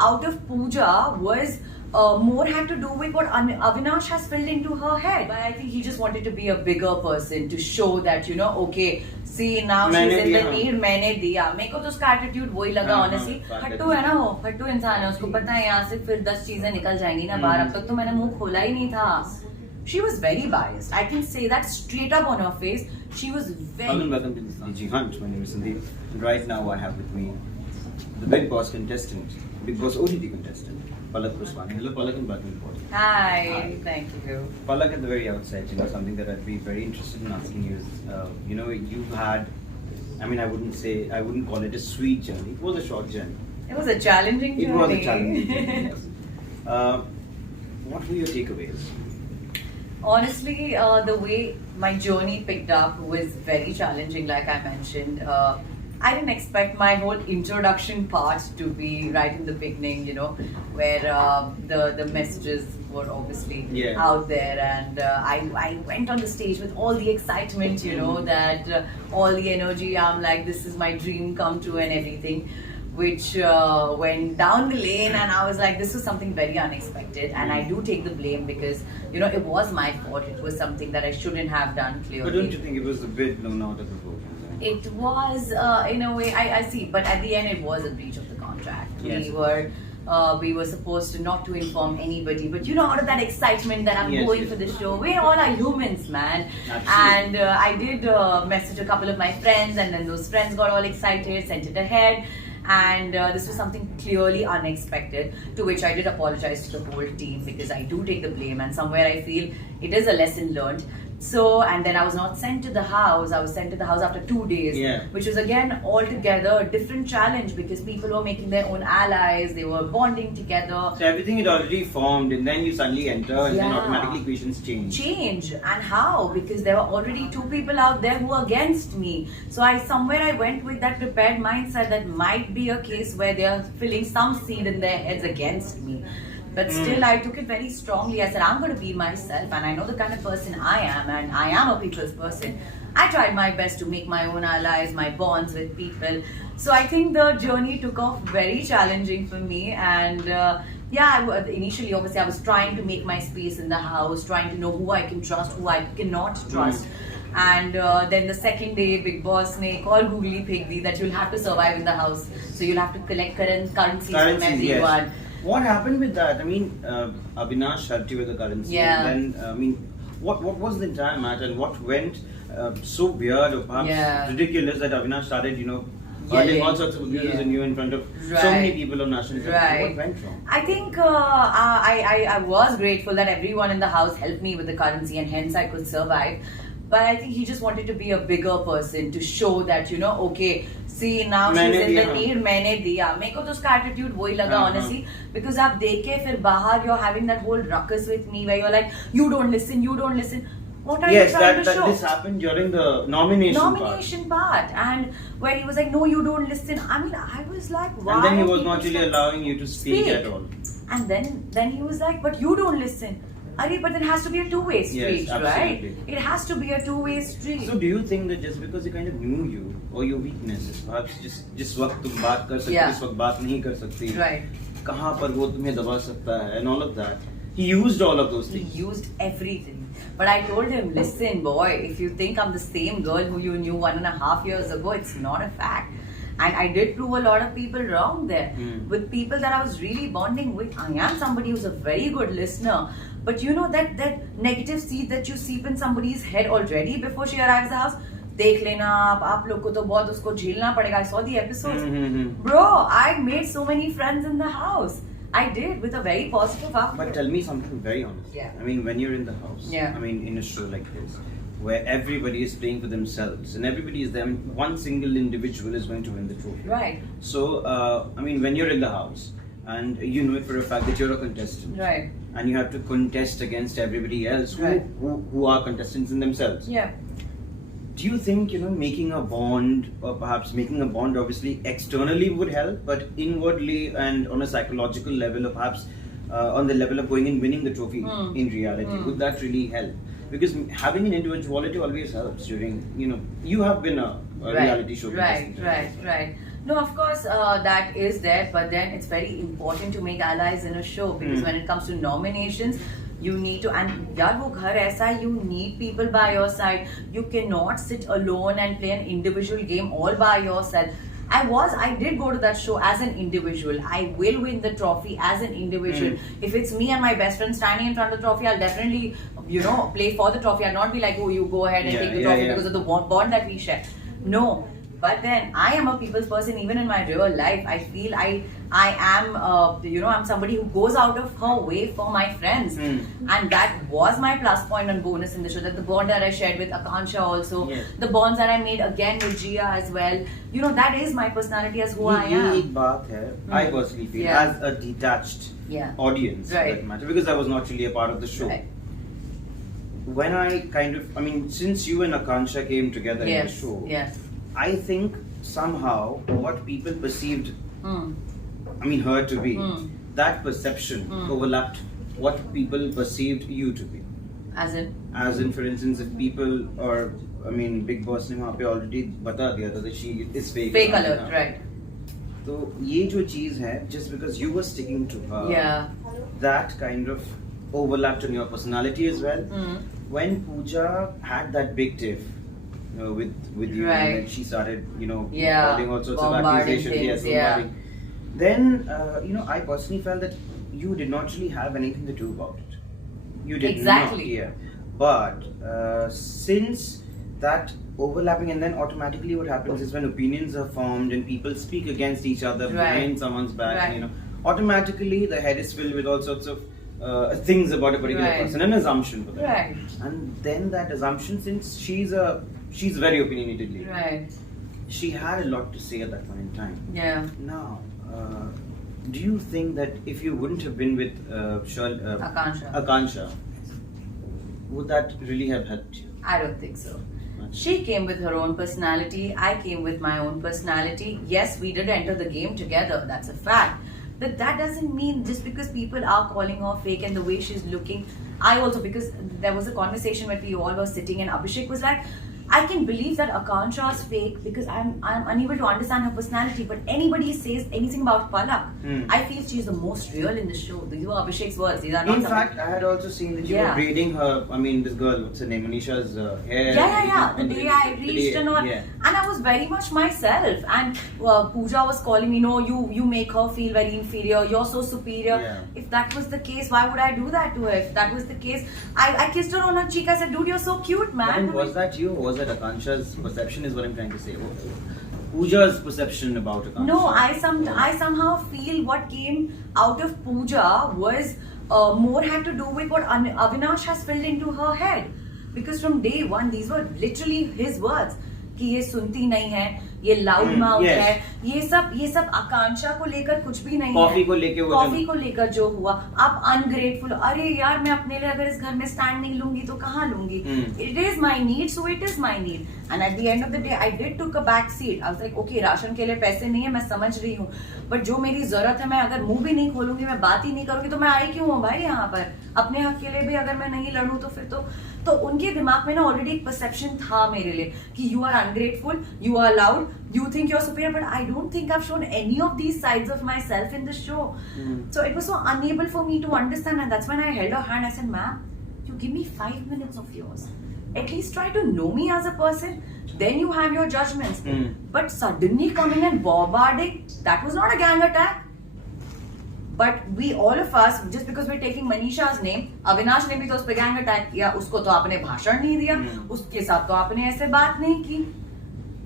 out of puja was more had to do with what Avinash has filled into her head. But I think he just wanted to be a bigger person to show that, okay, see now she's in the need, मैंने दिया. मेरे को तो उसका attitude वही लगा honestly. फट्टू है ना वो, फट्टू इंसान है, उसको पता है यहाँ से फिर 10 चीजें निकल जाएंगी ना बाहर. अब तक तो मैंने मुंह खोला ही नहीं था. She was very biased. I can say that straight up on her face. She was very. Welcome to the DG Hunt. My name is Sandeep. And right now I have with me the Big Boss contestant, Big Boss OTT contestant, Palak Puruswani. Hello, Palak, and welcome to the podcast. Hi, thank you. Palak, at the very outset, something that I'd be very interested in asking you is, you've had, I wouldn't call it a sweet journey. It was a short journey. It was a challenging journey. It was a challenging journey, yes. What were your takeaways? Honestly, the way my journey picked up was very challenging, like I mentioned. I didn't expect my whole introduction part to be right in the beginning, where the messages were obviously out there, and I went on the stage with all the excitement, that all the energy. I'm like, this is my dream come true and everything, which went down the lane, and I was like, this is something very unexpected, and I do take the blame because, it was my fault. It was something that I shouldn't have done, clearly. But don't you think it was a bit blown out of proportion? It was, in a way, I see, but at the end it was a breach of the contract. Yes. We were supposed to not to inform anybody, but out of that excitement that I'm going for the show, we all are humans, man. Absolutely. And I did message a couple of my friends, and then those friends got all excited, sent it ahead. And this was something clearly unexpected, to which I did apologize to the whole team because I do take the blame, and somewhere I feel it is a lesson learned. So, and then I was not sent to the house. I was sent to the house after 2 days, which was again altogether a different challenge because people were making their own allies, they were bonding together. So everything had already formed, and then you suddenly enter, and then automatically equations change. And how? Because there were already 2 people out there who were against me. So I went with that prepared mindset that might be a case where they are filling some seed in their heads against me. But still, I took it very strongly. I said, I'm going to be myself, and I know the kind of person I am, and I am a people's person. I tried my best to make my own allies, my bonds with people. So I think the journey took off very challenging for me, and initially, obviously, I was trying to make my space in the house, trying to know who I can trust, who I cannot trust. And then the second day, Big Boss ne call googly phek di that you'll have to survive in the house. So you'll have to collect currencies from everyone. Yes. What happened with that? Avinash helped you with the currency. Yeah. And then, what was the entire matter, and what went so weird or perhaps ridiculous that Avinash started, earning all sorts of abuses in you in front of so many people on national television? What went wrong? I think I was grateful that everyone in the house helped me with the currency, and hence I could survive. But I think he just wanted to be a bigger person to show that, okay, see now she's in the need, मैंने दिया. मेरे को तो उसका attitude वही लगा, honestly, because आप देखे फिर बाहर you're having that whole ruckus with me where you're like, you don't listen. What are you trying to show? This happened during the nomination part, and where he was like, no, you don't listen. I was like, why? And then he was not really allowing you to speak at all. And then he was like, but you don't listen. But it has to be a two-way street, right? It has to be a two-way street. So do you think that just because he kind of knew you or your weaknesses, perhaps जिस वक्त तुम बात कर सकती, इस वक्त बात नहीं कर सकती, कहाँ पर वो तुम्हें दबा सकता है, and all of that, he used all of those things. He used everything. But I told him, listen, boy, if you think I'm the same girl who you knew 1.5 years ago, it's not a fact. And I did prove a lot of people wrong there. With people that I was really bonding with. I am somebody who's a very good listener. But that negative seed that you seep in somebody's head already before she arrives at the house, देख लेना आप लोग को तो बहुत उसको झेलना पड़ेगा. I saw the episodes. Bro, I made so many friends in the house. I did, with a very positive outlook. But tell me something very honest. When you're in the house, in a show like this, where everybody is playing for themselves and everybody is them, one single individual is going to win the trophy. Right. So, when you're in the house and you know it for a fact that you're a contestant, right, and you have to contest against everybody else who are contestants in themselves. Yeah. Do you think, making a bond, or perhaps making a bond obviously externally would help, but inwardly and on a psychological level, or perhaps on the level of going and winning the trophy in reality, would that really help? Because having an individuality always helps during, you have been a reality show contestant. Right. No, of course, that is there, but then it's very important to make allies in a show because when it comes to nominations, you need to, and yaar wo ghar aisa hai, you need people by your side. You cannot sit alone and play an individual game all by yourself. I did go to that show as an individual. I will win the trophy as an individual. If it's me and my best friend standing in front of the trophy, I'll definitely, play for the trophy. I'll not be like, oh, you go ahead and take the trophy because of the bond that we share. No. But then I am a people's person even in my real life. I feel I am, I'm somebody who goes out of her way for my friends. And that was my plus point and bonus in the show. That the bond that I shared with Akansha also. The bonds that I made again with Jia as well. That is my personality as who I am. एक बात है, I personally feel as a detached audience for that matter, because I was not really a part of the show. When I since you and Akansha came together in the show, I think somehow what people perceived, her to be, that perception overlapped what people perceived you to be. As in, for instance, if people or Big Boss ने वहाँ पे already बता दिया था that she is fake. Fake alert, right? तो ये जो चीज है, just because you were sticking to her, that kind of overlapped on your personality as well. When Pooja had that big tiff with you, and then she started, calling all sorts of accusations, then I personally felt that you did not really have anything to do about it. You did not. But since that overlapping, and then automatically what happens is when opinions are formed and people speak against each other behind someone's back, automatically the head is filled with all sorts of things about a particular person, an assumption for them. And then that assumption, since she's very opinionated lady, she had a lot to say at that point in time. Now, do you think that if you wouldn't have been with Akansha, would that really have helped you? I don't think so. She came with her own personality. I came with my own personality. Yes, we did enter the game together. That's a fact. But that doesn't mean just because people are calling her fake and the way she's looking. I also, because there was a conversation where we all were sitting and Abhishek was like, I can believe that Akansha is fake because I'm unable to understand her personality. But anybody says anything about Palak, I feel she's the most real in the show. These were Abhishek's words. These are not. In fact, I had also seen that you were braiding her. This girl, what's her name, Manisha's hair. The day I reached and all, and I was very much myself. And Pooja was calling me, you make her feel very inferior. You're so superior. If that was the case, why would I do that to her? If that was the case, I kissed her on her cheek. I said, dude, you're so cute, man. But was that you? Was that Akansha's perception is what I'm trying to say? Pooja's perception about Akansha? No, I somehow feel what came out of Pooja was more had to do with what Avinash has filled into her head. Because from day one, these were literally his words. कि ये सुनती नहीं है, ये loud mouth है, ये सब आकांक्षा को लेकर कुछ भी नहीं है। कॉफी को लेकर जो हुआ, आप अनग्रेटफुल, अरे यार मैं अपने लिए अगर इस घर में स्टैंड नहीं लूंगी तो कहाँ लूंगी? It is my need, so it is my need. And at the end of the day, I did took a back seat. I was like, okay, ration के लिए पैसे नहीं है, मैं समझ रही हूँ, बट जो मेरी जरूरत है, मैं अगर मुंह भी नहीं खोलूंगी, मैं बात ही नहीं करूंगी, तो मैं आई क्यों हूँ भाई यहाँ पर? अपने हक के लिए भी अगर मैं नहीं लड़ूं तो फिर तो उनके दिमाग में ना ऑलरेडी एक परसेप्शन था मेरे लिए कि you are ungrateful, you are loud, you think you're superior, but I don't think I've shown any of these sides of myself in the show. So it was so unable for me to understand, and that's when I held her hand. I said, ma'am, you give me 5 minutes of yours. At least try to know me as a person. Then you have your judgments. But suddenly coming and bombarding, that was not a gang attack. But we, all of us, just because we're taking Manisha's name, Avinash ने भी तो उस पे gang attack किया, उसको तो आपने भाषण नहीं दिया, उसके साथ तो आपने ऐसे बात नहीं की.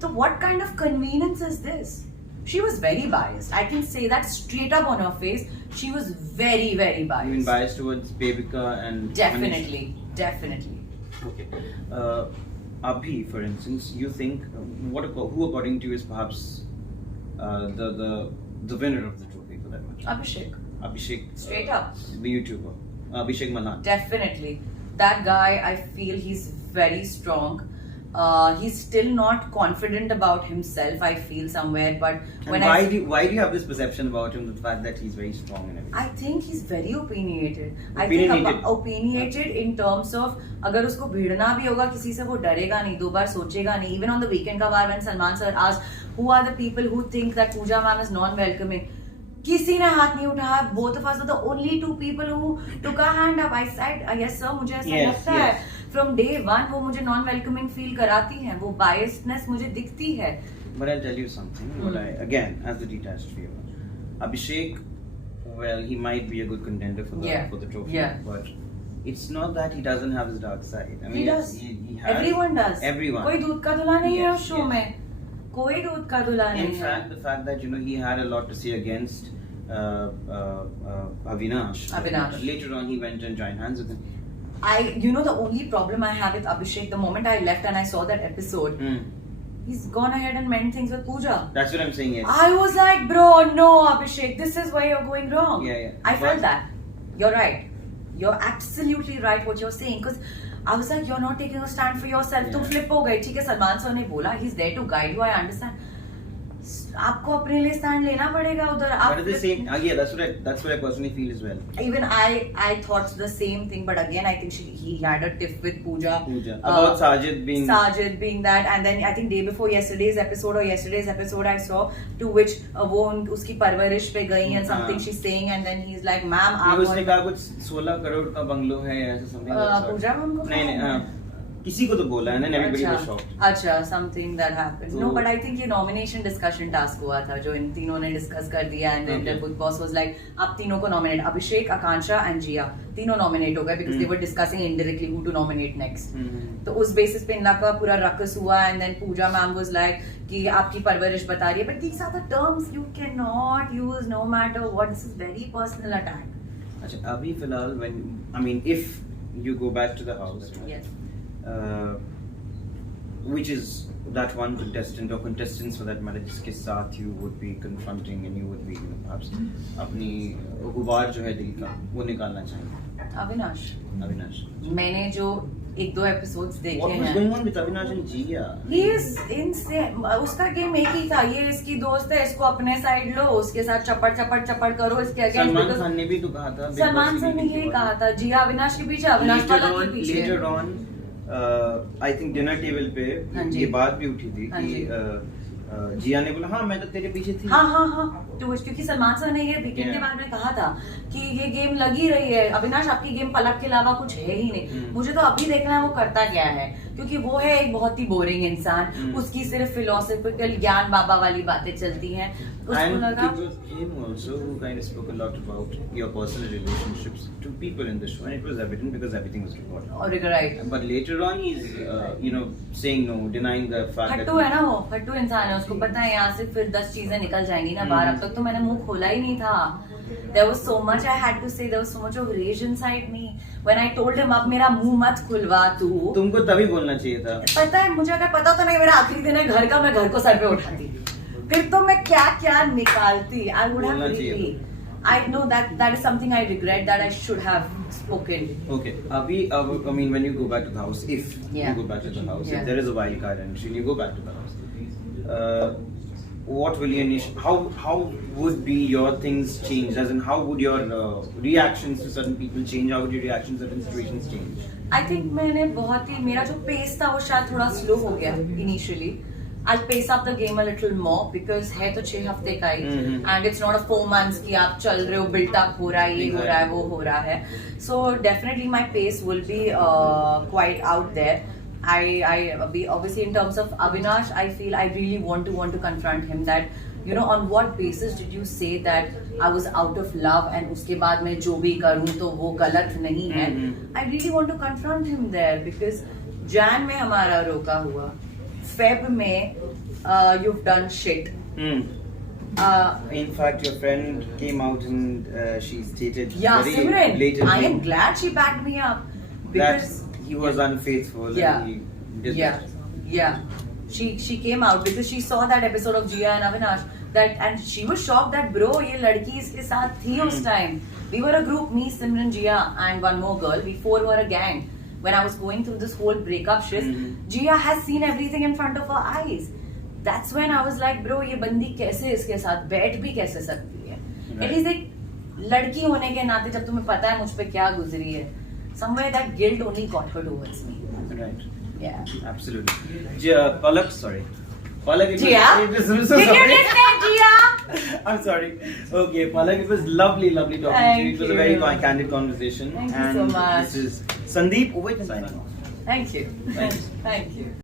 So what kind of convenience is this? She was very biased. I can say that straight up on her face. She was very, very biased. You mean biased towards Bebika and Definitely. Manish? Definitely. Okay. Abhi, for instance, you think who according to you is perhaps the winner of the trophy for that match? Abhishek. Straight up. The YouTuber. Abhishek Malan. Definitely. That guy, I feel he's very strong. He's still not confident about himself, I feel somewhere, but why do you have this perception about him, the fact that he's very strong and everything? I think he's very opinionated. I think opinionated in terms of अगर उसको भिड़ना भी होगा किसी से वो डरेगा नहीं, दो बार सोचेगा नहीं. Even on the weekend का बार when Salman sir asked who are the people who think that Pooja ma'am is non-welcoming. किसी ने हाथ नहीं उठाया. Both of us are the only two people who took a hand up. I said, yes sir, मुझे ऐसा लगता है. From day one वो मुझे non-welcoming feel कराती हैं. वो biasness मुझे दिखती है. But I'll tell you something. What I, again, as the detached viewer, Abhishek, well, he might be a good contender for the trophy, but it's not that he doesn't have his dark side. I mean, he does. He has, everyone does. Everyone. कोई दूध का धुला नहीं है उस show में. कोई दूध का धुला नहीं है. In fact, the fact that he had a lot to say against Avinash. Later on, he went and joined hands with him. The only problem I have with Abhishek, the moment I left and I saw that episode, he's gone ahead and meant things with Pooja. That's what I'm saying. Yes. I was like, bro, no, Abhishek, this is where you're going wrong. Yeah. I felt that. You're right. You're absolutely right what you're saying, because I was like, you're not taking a stand for yourself. तुम flip हो गए. ठीक है, Salman sir ने बोला, he's there to guide you. I understand. आपको अपने लिए stand लेना पड़ेगा उधर. But at the same, that's what I personally feel as well. Even I thought the same thing, but again I think he had a tiff with Pooja. About Sajid being that, and then I think day before yesterday's episode I saw, to which वो उसकी परवरिश पे गई and something she's saying, and then he's like, ma'am आप उसने कहा कुछ 16 करोड़ का बंगलो है ऐसा something. Pooja ma'am को नहीं किसी को तो बोला है ना, everybody was shocked. अच्छा, something that happened. No, but I think ये nomination discussion task हुआ था जो इन तीनों ने discuss कर दिया, and then the Big Boss was like, आप तीनों को nominate. Abhishek, Akansha and Jia तीनों nominate हो गए because they were discussing indirectly who to nominate next. तो उस basis पे इनका का पूरा रक्स हुआ, and then Pooja ma'am was like कि आपकी परवरिश बता रही है, but these are the terms you cannot use no matter what. This is very personal attack. अच्छा, अभी फिलहाल if you go back to the house, yes. Which is that one contestant or contestants for that matter जिसके साथ you would be confronting and you would be perhaps अपनी गुबार जो है दिल का वो निकालना चाहिए. Avinash. मैंने जो 1-2 episodes देखे हैं. What was going on with Avinash and Jia? He is insane. उसका गेम एक ही था, ये इसकी दोस्त है, इसको अपने साइड लो, उसके साथ चपड़ करो, इसके अगेंस्ट. सलमान खान ने भी तो कहा था. सलमान खान ने यही कहा था. जिया अविनाश के पीछे, अविनाश पलक के पीछे. Later on, I think dinner table पे ये बात भी उठी थी कि जिया ने बोला हाँ मैं तो तेरे पीछे थी. हाँ क्योंकि सलमान सर ने ये वीकेंड के बाद में कहा था कि ये गेम लगी रही है. अविनाश आपकी गेम पलक के अलावा कुछ है ही नहीं. मुझे तो अभी देखना है वो करता क्या है, क्योंकि वो है एक बहुत ही बोरिंग इंसान. उसकी सिर्फ फिलोसफिकल ज्ञान बाबा वाली बातें चलती हैं. उसको लगा it was him also who kind of spoke a lot about your personal relationships to people in the show, and it was evident because everything was recorded. Right. But later on he's saying no, denying the fact that फट्टू है ना, वो फट्टू इंसान है. उसको पता है यहाँ से फिर 10 चीजें निकल जाएंगी ना बाहर. अब तक तो मैंने मुंह खोला ही नहीं था. There was so much I had to say. There was so much of rage inside me when I told him अब मेरा मुंह मत खुलवा तू. तुमको तभी बोलना चाहिए था. पता है, मुझे अगर पता तो नहीं मेरा आखिरी दिन है घर का, मैं घर को सर पे उठाती. फिर तो मैं क्या निकालती. I would have really. I know that is something I regret that I should have spoken. Okay, when you go back to the house, if you go back to the house, if there is a wild card entry and you go back to the house, what will how would be your things change? As in, how would your reactions to certain people change? How would your reactions to certain situations change? I think मेरा जो pace था वो शायद थोड़ा slow हो गया initially. I'll pace up the game a little more because है तो 6 हफ्ते का ही, and it's not a 4 months कि आप चल रहे हो, built up हो रहा है, ये हो रहा है, वो हो रहा है. So definitely my pace will be quite out there. Obviously in terms of Avinash, I feel I really want to confront him that on what basis did you say that I was out of love and उसके बाद मैं जो भी करूँ तो वो गलत नहीं है. I really want to confront him there because Jan में हमारा रोका हुआ, Feb में you've done shit. In fact, your friend came out and she stated very Simran, blatantly, I am glad she backed me up because that he was unfaithful and he did that. Yeah. She came out because she saw that episode of Jia and Avinash and she was shocked that bro ये लड़की इसके साथ थी उस time. We were a group, me, Simran, Jia and one more girl. We 4 were a gang. When I was going through this whole breakup shit, Jia has seen everything in front of her eyes. That's when I was like, bro, ये बंदी कैसे इसके साथ बैठ भी कैसे सकती है? At least एक लड़की होने के नाते जब तुम्हें पता है मुझ पे क्या गुजरी है, somewhere that guilt only got her towards me. Right. Yeah. Absolutely. Palak, sorry. Palak, it Jia? was so Did sorry. you just say Jia? I'm sorry. Okay, Palak, it was lovely talking to you. Thank It was a you. very candid conversation. Thank you and so much. This is Sandeep with signing off. Thank you. Thanks. Thank you.